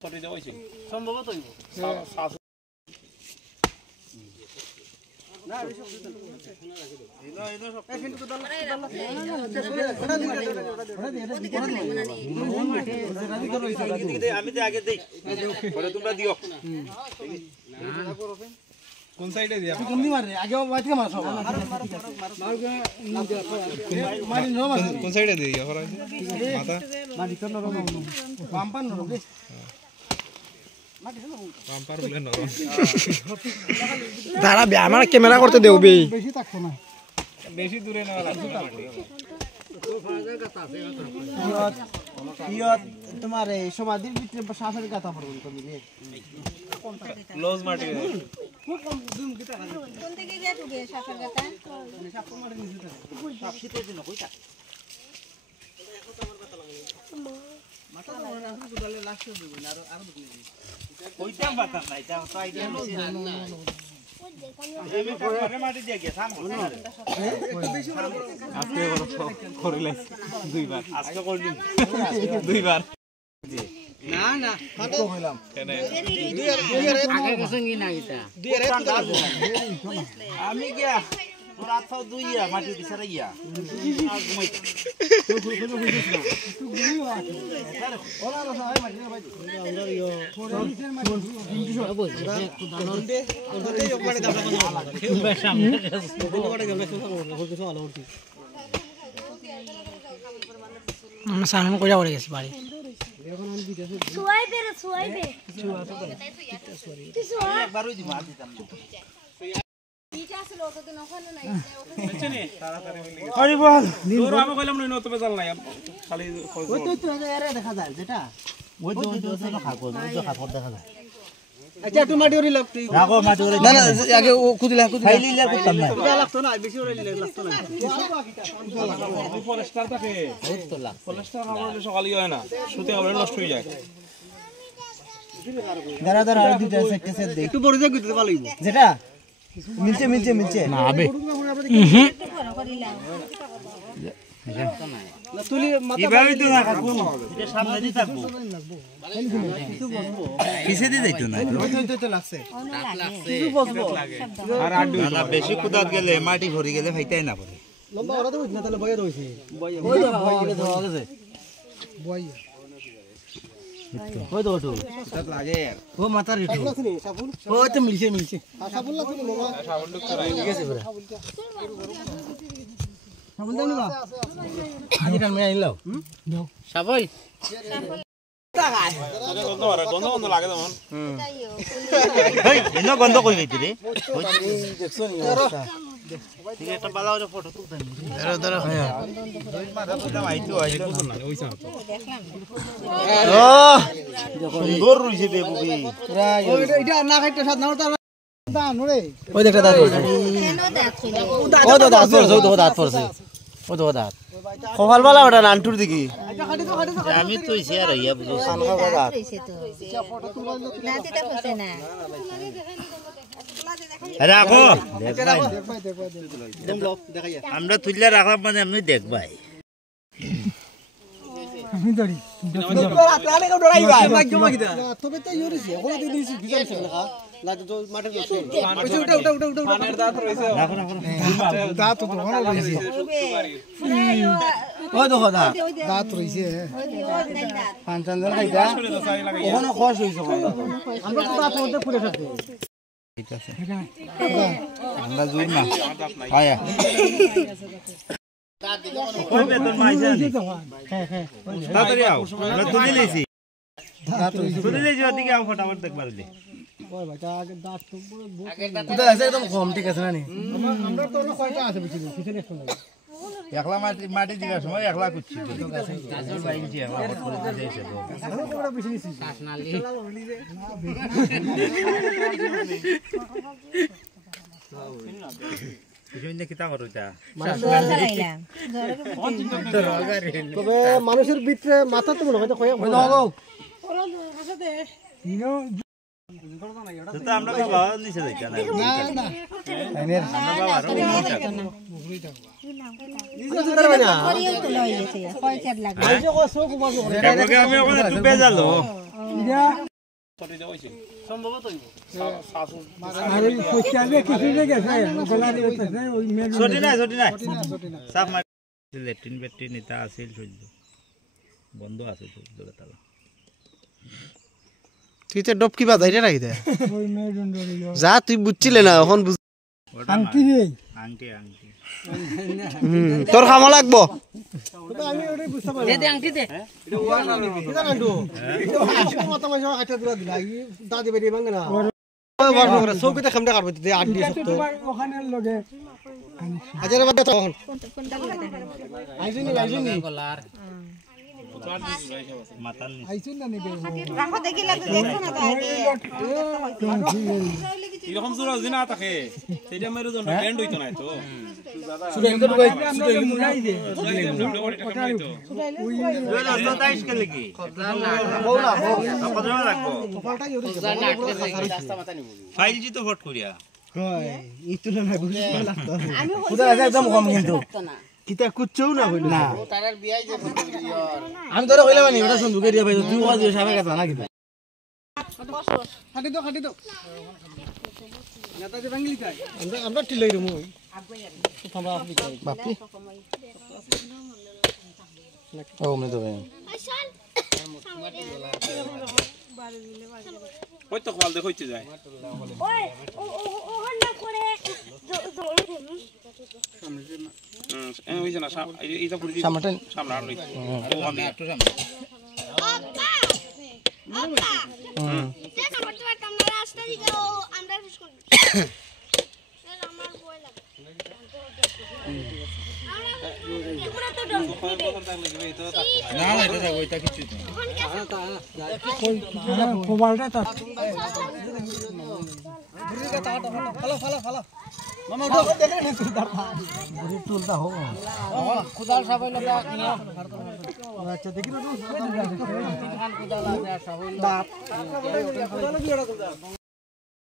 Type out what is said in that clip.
সম্ভবত আমি আগে দেই তোমরা দিও কোন সাইডে দিয়া কোন দি মারে আগে ওইদিকে মার সব মারি নো মার কোন সাইডে দিয়া করা মাথা মাটি তো নরম পাম্পার নরম রে পাম্পার বলে নরম দাঁড়া বে আমার ক্যামেরা করতে দেও বে বেশি থাকতো না বেশি দূরে না লাগবে ইয়ত তোমার এই সমাধির ভিতরে শাসের কথা পড়বেন তো মিলে লজ মাটি কোন থেকে যাবে শাসের কথা সাপ মাটি নিচে সাপ শীতের দিন কইতা মাথা তো না শুধু দলে লাস্ট দেব না আর দুই কইতা বাতা নাই তা তো আইডিয়া না আমি পরে মাটি দিয়ে গেছে আম আজকে করিলাস দুইবার আজকে করলি দুইবার না না কত হইলাম কেন আগে গেছেন কি না এটা দুই আরে আমি গিয়া তোর আত্মাও দুইয়া মাটি দিছারাইয়া আর ঘুমাই ওলা রসা হয় মাটি ভাই আমরা ইয়ো ফোরেন্সের মাটি দে ওখানে দাবলা কোন সামনে ওখানে গেলে কিছু আলো উঠি আমরা সামনে কইরা পড়ে গেছি বাড়ি সুয়াইবে একবারই দিমা দিতাম ঠিক আছে ওখানে ওখানে নাই বুঝছনি তাড়াতাড়ি মিলে গেছে আরে বল তোর আমি কইলাম না নতবে জাল নাই খালি ওই তো এরে দেখা যায় যেটা ওই তো খাকো দেখা যায় আচ্ছা একটু মাটি ওরি লাগতো রাখো মাটি ওরি না না আগে ও খুদিলা খাইলিলা করতাম না এটা লাগতো না বেশি ওরি লাগতো না ফরেস্টার থাকে তো লাগ ফরেস্টার আমাদের সকালই হয় না শুতে হবে নষ্ট হয়ে যায় দাঁড়া দাঁড়া আর দুইটা সেটকে দে একটু বড় জায়গা দিতে ভালো হইবো যেটা মিলছে না আবে না তুলি মাথা ইবাই তো না কাটবো এটা সামনে দি থাকবো পিছে দি যাইতো না তো লাগছে কিছু বসবো আর আড্ডু না বেশি কুদাত গেলে মাটি ভরি গেলে ফাইতাই না পড়ে লম্বা ওরা তো না তাহলে বয়া রইছে বয়া গেছে বয়া ওই তো ওটো তাত লাগে ও মাথার ইটো ও তো মিলছে সাবুন লাগছে মামা সাবুন লুক করাই গেছে পুরো সাবুন দাও না হাজির আমি আইলাও দাও সবাই টাকায় গন্ধ লাগে তখন এই এনো গন্ধ কই গইতি রে দেখছো নি ঠিক একটা বালা ওরে ফটো তুলতেন ধরো দুই মাথা পুরা আইতো না ওইছা তো দেখলাম সুন্দর রইছে বে বুবি এটা না খাইতে সাত নাও তার দান রে ওই দেখটা দাঁত পড়ছে ও তো দাঁত পড়ছে ও তো দাঁত পড়ছে ও তো দাঁত কপাল বালা ওটা নানটুর দিকে আমি তো শেয়ার হইয়া বুঝো সানখা দাঁত নাতিটা পড়ছে না রাখো আমরা তুললে রাখলাম মানে আপনি দেখবাই আমি ধরি তবে তো ইউরিছে ওরা দিয়ে দিছি বিজানছে লেখা লাগে তো মাঠে গেছে পানের দাঁত রইছে রাখো দাঁত তো ভালো রইছে ওই দেখো দাঁত রইছে পাঁচজন লাইটা ওখানে খস হইছে আমরা তো দাঁত মধ্যে পুরে থাকে ঠিক আছে আমরা জুই না আয়া ওই বেতন মাইছে হ্যাঁ তাড়াতাড়ি আও আমরা তুলে লইছি তুলে লইছি ওদিকে আও ফটাফট দেখবার দে ওই ভাইটা আগে দাঁত তো কোথা আছে একদম কম ঠিক আছে না নি আমরা তো কয়টা আছে পিছনে একটু লাগে একলা মাটি দিবার সময় একলা কুচ্ছি তো গাছে গাছের বাইনছি একলা হট করে দিয়েছে তো আমরা পিছনে নিছি শ্বাসনালী পিছনে কিতা করুতা তবে মানুষের ভিতরে মাথা তো মনে হয় কয় দাও তো আমরা বাবা নিচে যাইতা না না আইনের আমরা বাবা আরো আমি ওখানে ডুবে গেল আরে কোচাবে কিছু না গেছে গলারে গেছে ওই মেল ছটি নাই সাফ মার লেট্রিন বেট্রিন এটা আছিল সহ্য বন্ধ আছে সহ্য তালা তুই তো ডব কিবা দাইরে রাখি দে ওই মেরুন ধরিলো যা তুই বুঝছিলে না এখন বুঝ আংটি রে আংটি তোর খামা লাগবো আমি ওরে বুঝতে পারি দে আংটি দে এটা ওয়া না এটা কান্ডো এটা মাথা মাথা কাটা দিলা দাদি বেরি ভাঙ না ওই বড় করে সৌকিতে খামটা কাটবে দে আট দিয়ে সপ্তাহ ওখানে লগে আজের বাদে তখন আইজুনি মাতাল আইছুন না নিবে রাখো দেখি লাগতে দেখছো না তাই এরকম জোড়া জিনা থাকে সেটা মেরু জন ব্যান্ড হইতো না তো ফাইল জি তো ফট করিয়া একদম কম কিন্তু কিতা কুচ্চও না হইল না আমি তোরে কইলা বানি ওটা সন্দুকে দিয়া ভাই তুই ওয়া দিয়ে সাবে কথা না কিতা খাটি দাও নেতা যে বাঙ্গলি তাই আমরা টিলাই রমু থামা আপনি বাপি ও মে তো ভাই ওই তো খাল দেখইতে যায় ওই ও হন্ডা করে ওই জানা এইটা পুরি সামনে সামনে আর লই ও আমি একটু সামনে দেখা করতে পারতাম না রাস্তা দিকে আমরা পুশ করব আমার ভয় লাগে আমরা তো ডর না এটা যাবো এটা কিছু না মোবাইলটা তো ফালা মামা উঠো দেখে নে তুই দাঁড়া বুড়ি টুলটা হো খুদাল সবাই লগা আচ্ছা দেখি না তুই খুদাল আছে সবাই দাঁত